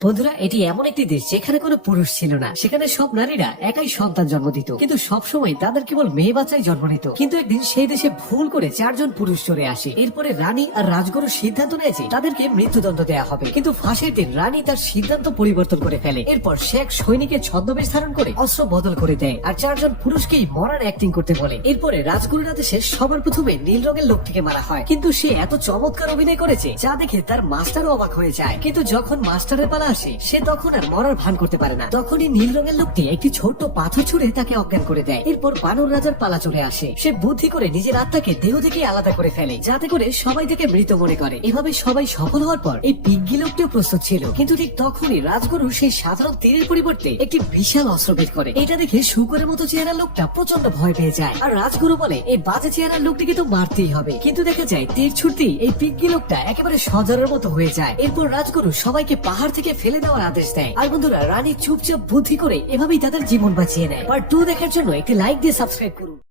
বন্ধুরা, এটি এমন একটি দেশ যেখানে কোনো পুরুষ ছিল না। সেখানে সব নারীরা একাই সন্তান জন্ম দিত, কিন্তু সব সময় তাদের কেবল মেয়ে বাচ্চাই জন্ম নিত। কিন্তু একদিন সেই দেশে ভুল করে 4 জন পুরুষ চলে আসে। এরপরে রানী আর রাজগুরু সিদ্ধান্ত নেয় যে তাদেরকে মৃত্যুদণ্ড দেওয়া হবে। কিন্তু ফাঁসির দিন রানী তার সিদ্ধান্ত পরিবর্তন করে ফেলে। এরপর সে এক সৈনিকের ছদ্মবেশ ধারণ করে অস্ত্র বদল করে দেয় আর 4 জন পুরুষকেই মরার অ্যাক্টিং করতে বলে। এরপরে রাজগুরুর আদেশে সবার প্রথমে নীল রঙের লোকটিকে মারা হয়, কিন্তু সে এত চমৎকার অভিনয় করেছে যা দেখে তার মাস্টারও অবাক হয়ে যায়। কিন্তু যখন মাস্টারের পালা আসে সে তখন আর মরার ভান করতে পারে না। তখনই নীল রঙের লোকটি একটি ছোট্ট পাথর ছুঁড়ে তাকে অজ্ঞান করে দেয়। এরপর বানর রাজার পালা চলে আসে। সে বুদ্ধি করে নিজের আত্মাকে দেহ থেকে আলাদা করে ফেলে, যাতে করে সবাই তাকে মৃত মনে করে। এভাবে সবাই সফল হওয়ার পর এই পিগ্গি লোকটিও প্রস্তুত ছিল। কিন্তু ঠিক তখনই রাজগুরু সেই সাধারণ তীরের পরিবর্তে একটি বিশাল অস্ত্র বের করে। এটা দেখে শুকরের মতো চেহারার লোকটা প্রচন্ড ভয় পেয়ে যায়। আর রাজগুরু বলে এই বাজে চেহারার লোকটিকে তো মারতেই হবে। কিন্তু দেখা যায় তীর ছুটতেই এই পিগ্গি লোকটা একেবারে সজারের মতো হয়ে যায়। এরপর রাজগুরু সবাইকে পাহাড় থেকে ফেলে দেওয়ার আদেশ দেয়। আর বন্ধুরা, রানী চুপচাপ বুদ্ধি করে এভাবেই তাদের জীবন বাঁচিয়ে নেয়। পার্ট 2 দেখার জন্য একটি লাইক দিয়ে সাবস্ক্রাইব করুন।